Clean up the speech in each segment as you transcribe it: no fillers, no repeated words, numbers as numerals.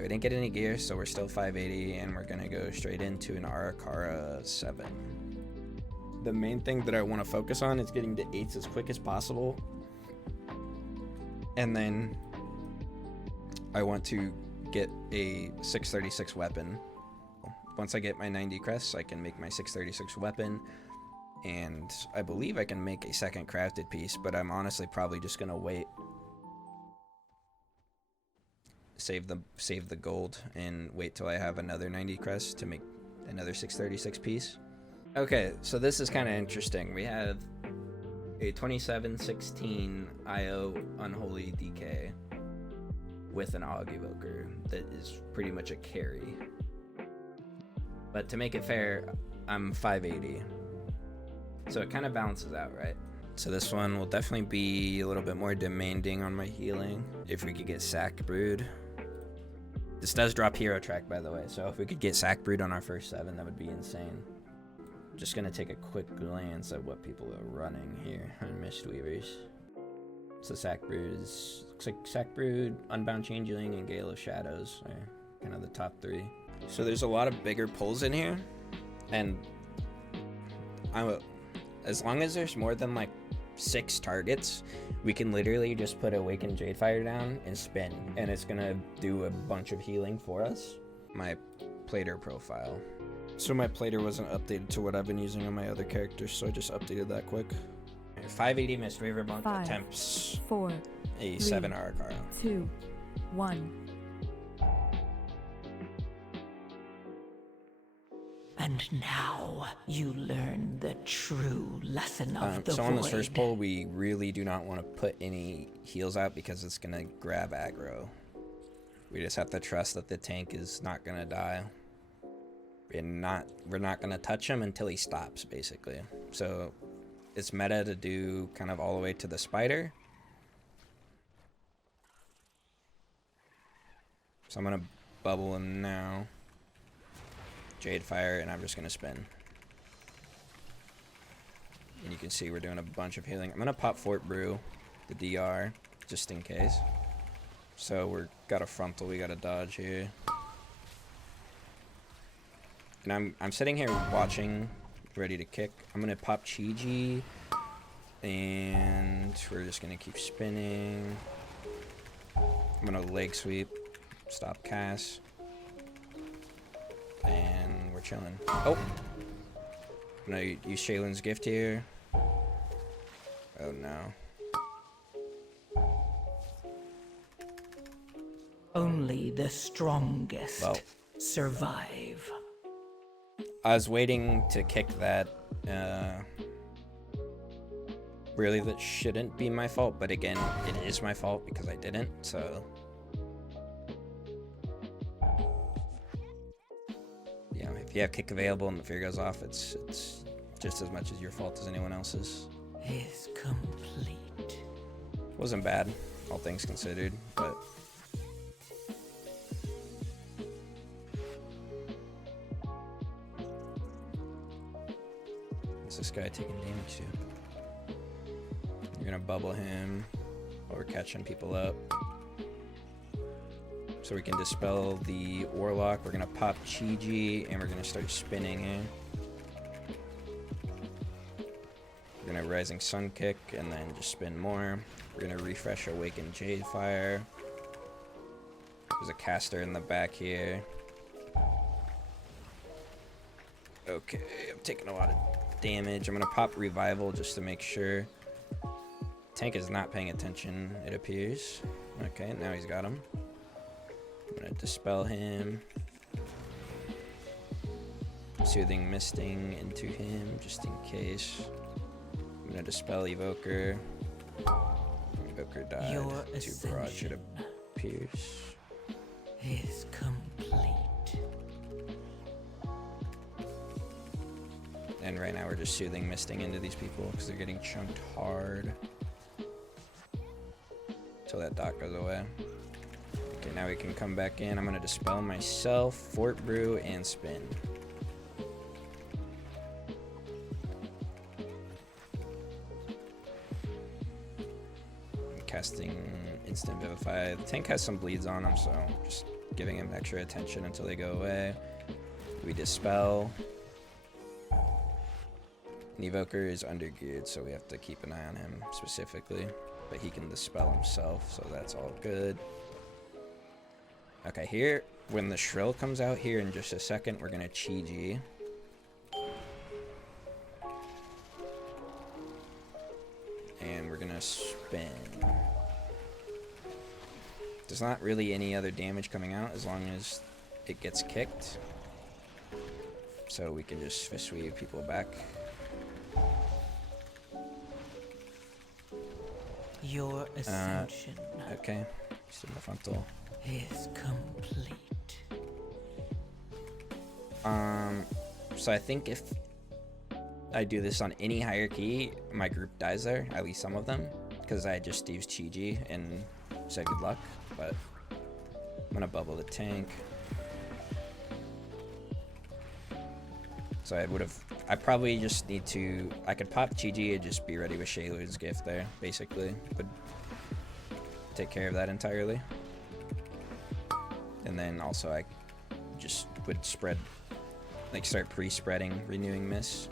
Okay, we didn't get any gear, so we're still 580, and we're gonna go straight into an Ara-Kara 7. The main thing that I want to focus on is getting to 8s as quick as possible. And then I want to get a 636 weapon. Once I get my 90 crests, I can make my 636 weapon. And I believe I can make a second crafted piece, but I'm honestly probably just gonna wait. Save the gold and wait till I have another 90 crests to make another 636 piece. Okay, so this is kind of interesting. We have a 2716 IO Unholy DK with an Og Evoker that is pretty much a carry. But to make it fair, I'm 580. So it kind of balances out, right? So this one will definitely be a little bit more demanding on my healing. If we could get Sack Brood. This does drop Hero Track, by the way, so if we could get Sack Brood on our first 7, that would be insane. Just gonna take a quick glance at what people are running here on Mistweavers. So Sack Brood looks like Sack Brood, Unbound Changeling, and Gale of Shadows are kind of the top 3. So there's a lot of bigger pulls in here, and as long as there's more than like 6 targets, we can literally just put Awakened Jadefire down and spin, and it's gonna do a bunch of healing for us. My plater profile. So my plater wasn't updated to what I've been using on my other characters, so I just updated that quick. 580 Mistweaver Monk attempts 4, a 3, 7 Ara-Kara. 2, 1. And now you learn the true lesson of the So void. on this first pull, we really do not want to put any heals out because it's going to grab aggro. We just have to trust that the tank is not going to die. We're not going to touch him until he stops, basically. So it's meta to do kind of all the way to the spider. So I'm going to bubble him now. Jadefire, and I'm just going to spin. And you can see we're doing a bunch of healing. I'm going to pop Fort Brew, the DR, just in case. So we're got a frontal we got to dodge here. And I'm sitting here watching, ready to kick. I'm going to pop Chi-Ji, and we're just going to keep spinning. I'm going to leg sweep, stop cast. And we're chilling. Oh! I'm gonna use Shaylin's gift here. Oh no. Only the strongest survive. I was waiting to kick that. Really, that shouldn't be my fault, but again, it is my fault because I didn't, so. Yeah, if you have kick available and the fear goes off, it's just as much as your fault as anyone else's. Is complete. Wasn't bad, all things considered, but. What's this guy taking damage to? We're gonna bubble him while we're catching people up. So we can dispel the Warlock. We're gonna pop Chi-Ji and we're gonna start spinning in. We're gonna Rising Sun Kick and then just spin more. We're gonna refresh Awakened Jadefire. There's a caster in the back here. Okay, I'm taking a lot of damage. I'm gonna pop Revival just to make sure. Tank is not paying attention, it appears. Okay, now he's got him. I'm gonna dispel him. Soothing Misting into him just in case. I'm gonna dispel Evoker. Evoker died. Your Too broad should ascension appears. is complete. And right now we're just Soothing Misting into these people because they're getting chunked hard. Until that dot goes away. Okay, now we can come back in. I'm gonna dispel myself, Fort Brew, and spin. I'm casting Instant Vivify. The tank has some bleeds on him, so just giving him extra attention until they go away. We dispel. The evoker is undergeared, so we have to keep an eye on him specifically. But he can dispel himself, so that's all good. Okay, here, when the Shrill comes out here in just a second, we're gonna Chi-Ji. And we're gonna spin. There's not really any other damage coming out as long as it gets kicked. So we can just sweep people back. Your ascension Okay, just in the frontal. is complete. So I think if I do this on any hierarchy, my group dies there, at least some of them, because I just used Chi-Ji and said good luck. But I'm gonna bubble the tank. So I probably just need to, I could pop Chi-Ji and just be ready with Sheilun's gift there, basically. Would take care of that entirely. And then also I just would spread, like start pre-spreading Renewing Mist.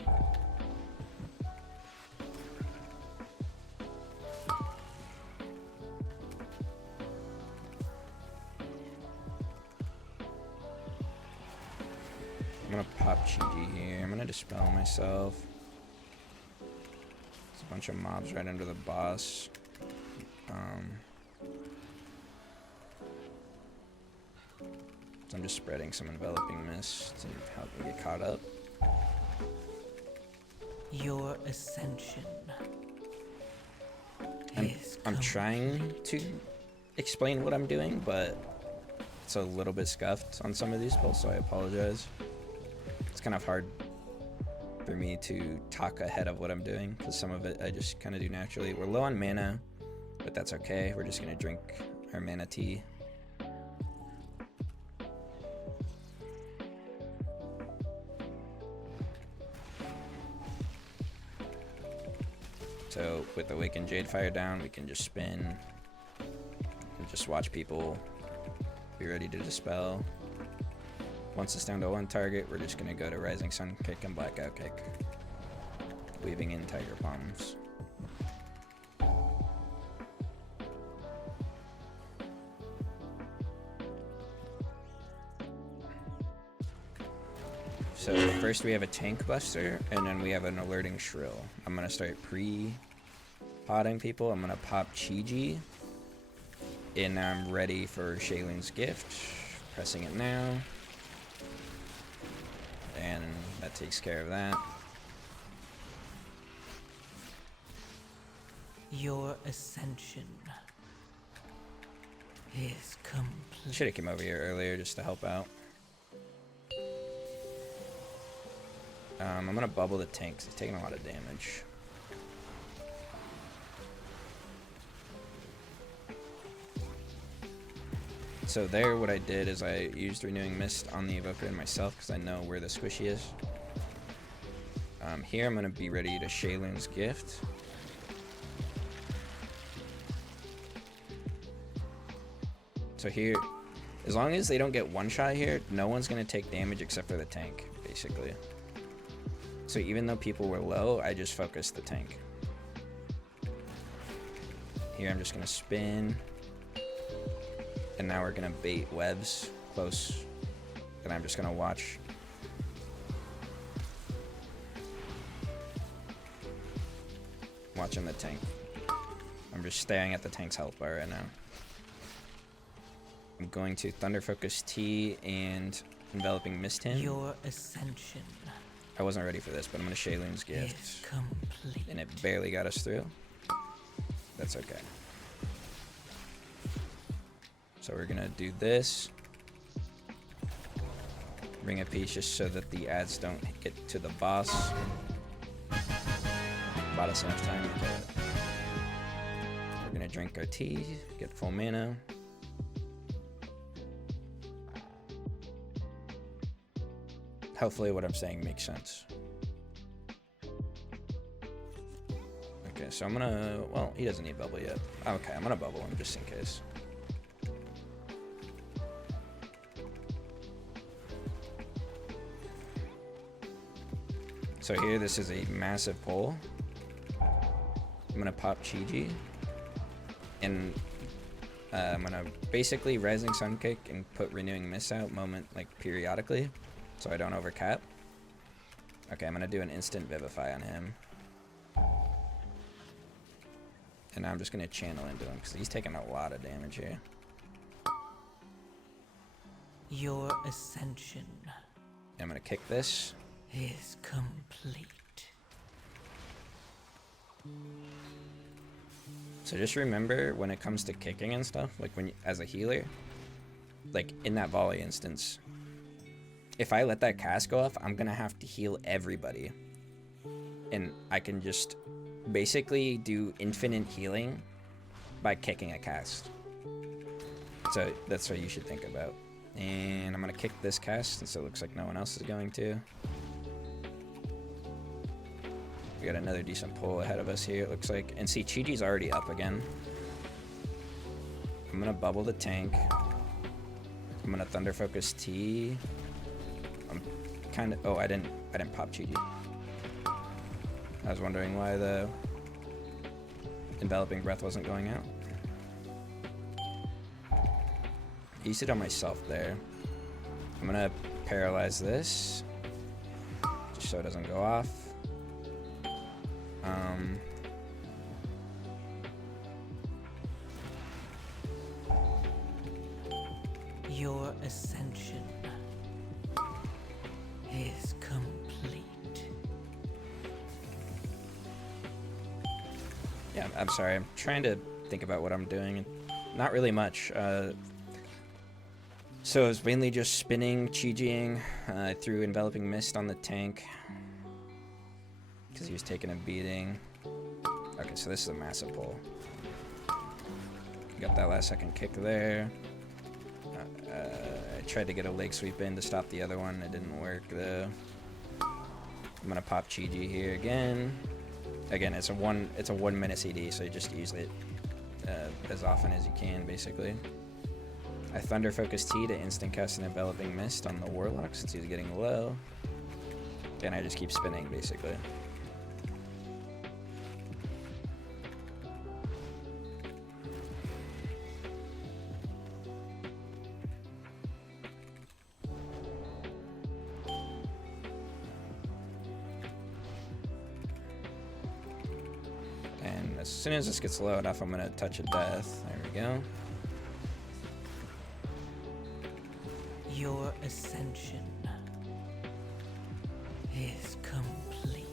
I'm gonna pop Chi-Ji here. I'm gonna dispel myself. There's a bunch of mobs right under the boss. So I'm just spreading some enveloping mist to help me get caught up. Your ascension is I'm trying to explain what I'm doing, but it's a little bit scuffed on some of these spells, so I apologize. It's kind of hard for me to talk ahead of what I'm doing, because some of it I just kind of do naturally. We're low on mana, but that's okay. We're just going to drink our mana tea. So with Awakened Jadefire down, we can just spin and just watch people be ready to dispel. Once it's down to one target, we're just going to go to Rising Sun Kick and Blackout Kick, weaving in Tiger Palms. So first we have a Tank Buster, and then we have an Alerting Shrill. I'm going to start pre-potting people. I'm going to pop Chi-Ji, and I'm ready for Sheilun's gift. Pressing it now. And that takes care of that. Your ascension is complete. Should have came over here earlier just to help out. I'm gonna bubble the tank 'cause he's taking a lot of damage. So there, what I did is I used Renewing Mist on the Evoker and myself because I know where the squishy is. Here I'm gonna be ready to Sheilun's gift. So here, as long as they don't get one shot here, no one's gonna take damage except for the tank, basically. So even though people were low, I just focused the tank. Here I'm just gonna spin. And now we're gonna bait webs close. And I'm just gonna watch. Watching the tank. I'm just staring at the tank's health bar right now. I'm going to Thunder Focus T and Enveloping Mist him. Your ascension I wasn't ready for this, but I'm gonna Sheilun's is gift. complete. And it barely got us through. That's okay. So we're gonna do this. Bring a piece just so that the ads don't get to the boss. Bought us enough time to get it. We're gonna drink our tea, get full mana. Hopefully what I'm saying makes sense. Okay, so I'm gonna, well, he doesn't need bubble yet. Okay, I'm gonna bubble him just in case. So here, this is a massive pull. I'm gonna pop Chi-Ji, and I'm gonna basically Rising Sun Kick and put Renewing Mists out like periodically, so I don't overcap. Okay, I'm gonna do an instant Vivify on him. And now I'm just gonna channel into him because he's taking a lot of damage here. Your ascension I'm gonna kick this. is complete. So just remember when it comes to kicking and stuff, like when you, as a healer, like in that volley instance, if I let that cast go off, I'm gonna have to heal everybody. And I can just basically do infinite healing by kicking a cast. So that's what you should think about. And I'm gonna kick this cast, and so it looks like no one else is going to. We got another decent pull ahead of us here, it looks like. And see, Chi-Ji's already up again. I'm gonna bubble the tank. I'm gonna Thunder Focus T. I'm kind of, oh, I didn't pop Chi-Ji. I was wondering why the Enveloping Breath wasn't going out. I used it on myself there. I'm gonna paralyze this, just so it doesn't go off. Your ascension is complete. Yeah, I'm sorry. I'm trying to think about what I'm doing. Not really much. So it's mainly just spinning, Chi-Jiing. I threw Enveloping Mist on the tank because he was taking a beating. Okay, so this is a massive pull. Got that last second kick there. I tried to get a leg sweep in to stop the other one. It didn't work though. I'm gonna pop Chi-Ji here again. Again, it's a 1 minute CD, so you just use it as often as you can, basically. I Thunder Focus T to instant cast an Enveloping Mist on the Warlock since he's getting low. And I just keep spinning, basically. And as soon as this gets low enough, I'm gonna touch a death. There we go. Your ascension is complete.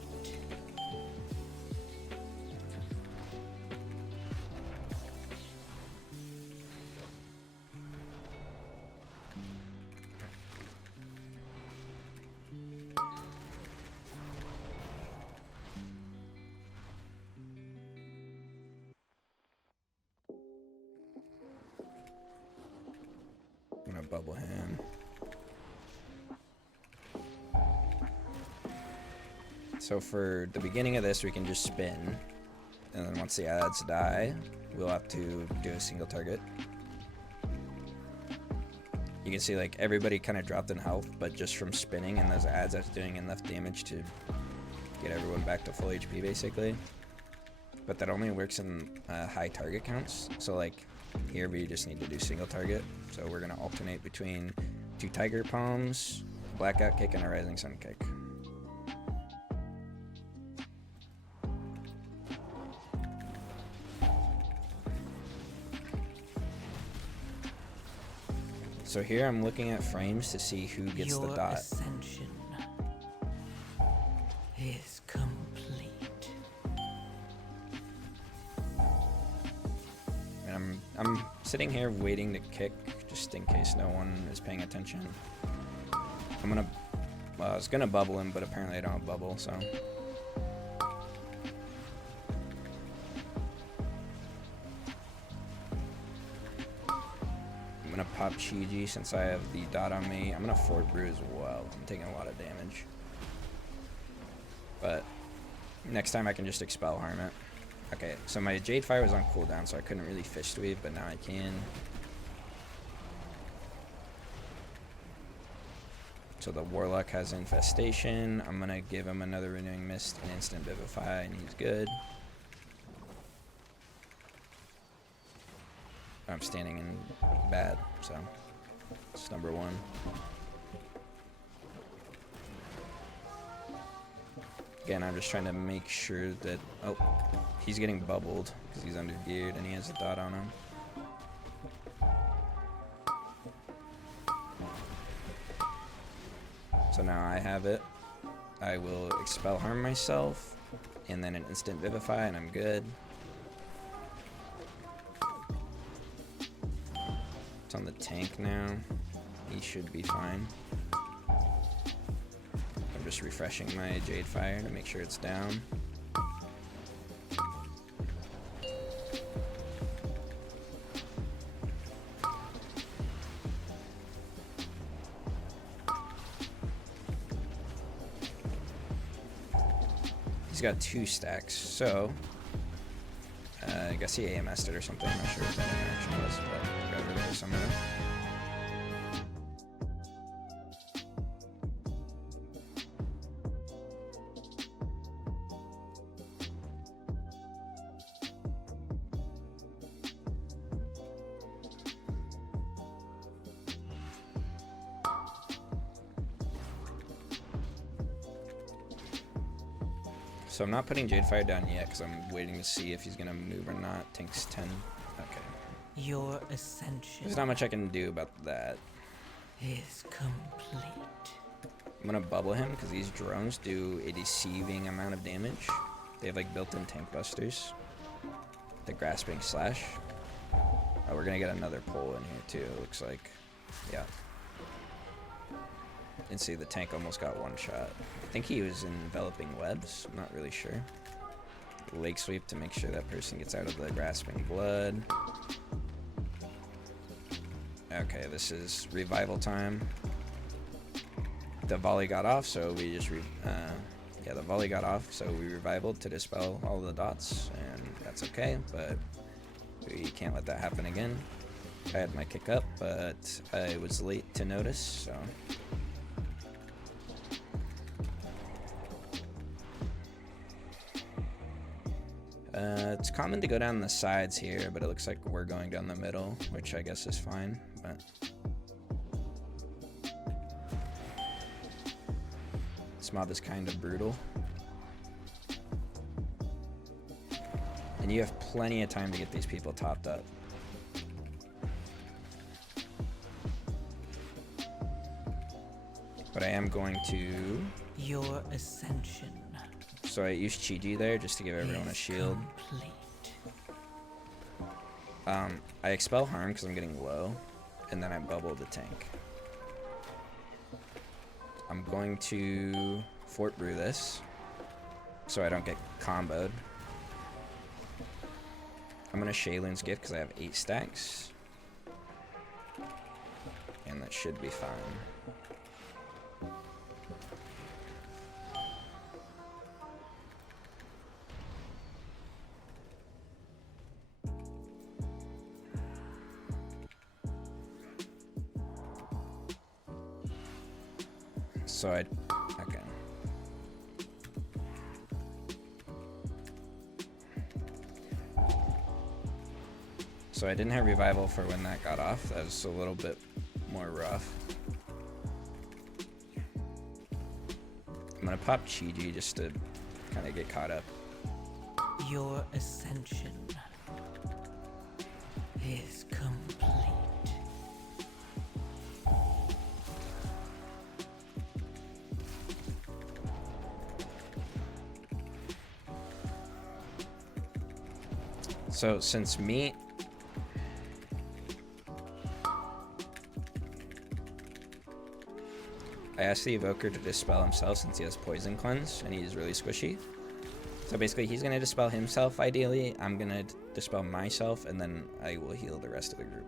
I'm gonna bubble him. So for the beginning of this, we can just spin, and then once the adds die, we'll have to do a single target. You can see like everybody kind of dropped in health, but just from spinning and those adds, that's doing enough damage to get everyone back to full HP basically. But that only works in high target counts. So like here we just need to do single target. So we're gonna alternate between 2 Tiger Palms, Blackout Kick, and a Rising Sun Kick. So here I'm looking at frames to see who gets Your the dot. ascension is complete. And I'm sitting here waiting to kick just in case no one is paying attention. I was gonna bubble him, but apparently I don't have bubble, so. I'm gonna pop Chi-Ji since I have the dot on me. I'm gonna Fort Brew as well. I'm taking a lot of damage. But next time I can just Expel Harm it. Okay, so my Jade Fire was on cooldown, so I couldn't really Fistweave, but now I can. So the Warlock has Infestation. I'm gonna give him another Renewing Mist and Instant Vivify, and he's good. I'm standing in bad, so it's number 1. Again, I'm just trying to make sure that... Oh, he's getting bubbled because he's under geared and he has a dot on him. So now I have it. I will Expel Harm myself and then an Instant Vivify and I'm good. It's on the tank now. He should be fine. I'm just refreshing my Jade Fire to make sure it's down. He's got 2 stacks, so I guess he AMS'd it or something. I'm not sure what that interaction was, but got rid of it somehow. So I'm not putting Jade Fire down yet because I'm waiting to see if he's gonna move or not. Tank's 10. Okay. Your ascension There's not much I can do about that. is complete. I'm gonna bubble him because these drones do a deceiving amount of damage. They have like built-in tank busters. The Grasping Slash. Oh, we're gonna get another pull in here too, it looks like. Yeah. And see, the tank almost got 1 shot. I think he was enveloping webs. I'm not really sure. Lake Sweep to make sure that person gets out of the Grasping Blood. Okay, this is revival time. The volley got off, so we just yeah, the volley got off, so we revivaled to dispel all the dots, and that's okay, but we can't let that happen again. I had my kick up, but I was late to notice, so... it's common to go down the sides here, but it looks like we're going down the middle, which I guess is fine, but... This mob is kind of brutal. And you have plenty of time to get these people topped up. But I am going to... Your ascension. So I used Chi-Ji there just to give everyone a shield. Complete. I Expel Harm because I'm getting low, and then I bubble the tank. I'm going to Fort Brew this so I don't get comboed. I'm going to Shaylin's Gift because I have 8 stacks. And that should be fine. So okay. So I didn't have revival for when that got off. That was a little bit more rough. I'm gonna pop Chi-Ji just to kind of get caught up. Your ascension is complete. So since me... I asked the Evoker to dispel himself since he has Poison Cleanse and he's really squishy. So basically he's going to dispel himself ideally, I'm going to dispel myself, and then I will heal the rest of the group.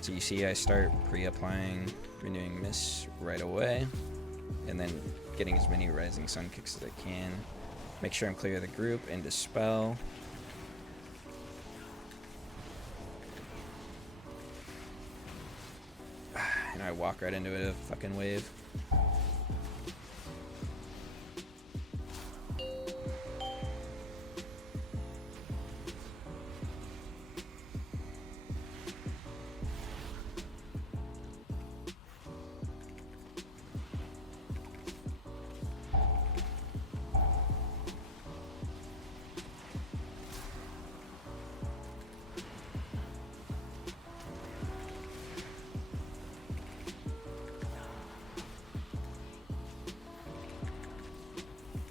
So you see I start pre-applying Renewing Mists right away. And then getting as many Rising Sun kicks as I can. Make sure I'm clear of the group and dispel. walk right into a fucking wave.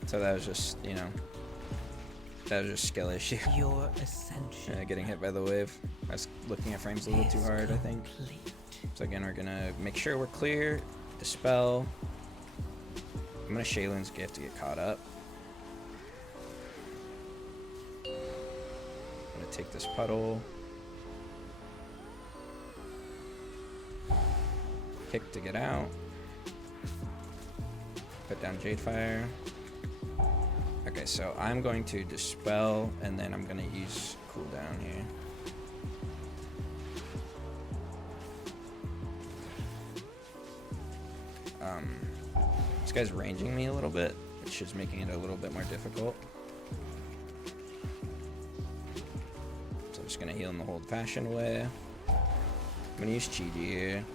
So that was just, you know, that was just skill issue. Your ascension Getting hit by the wave. I was looking at frames a little too hard, I think. complete. So again, we're gonna make sure we're clear, dispel. I'm gonna Shaylin's Gift to get caught up. I'm gonna take this puddle. Kick to get out. Put down Jadefire. Okay, so I'm going to dispel, and then I'm gonna use cooldown here. This guy's ranging me a little bit, which is making it a little bit more difficult. So I'm just gonna heal in the old-fashioned way. I'm gonna use Chi here.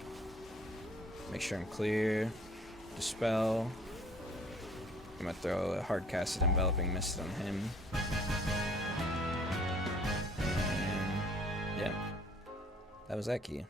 Make sure I'm clear. Dispel. I'm gonna throw a hard-casted enveloping mist on him. And yeah, that was that key.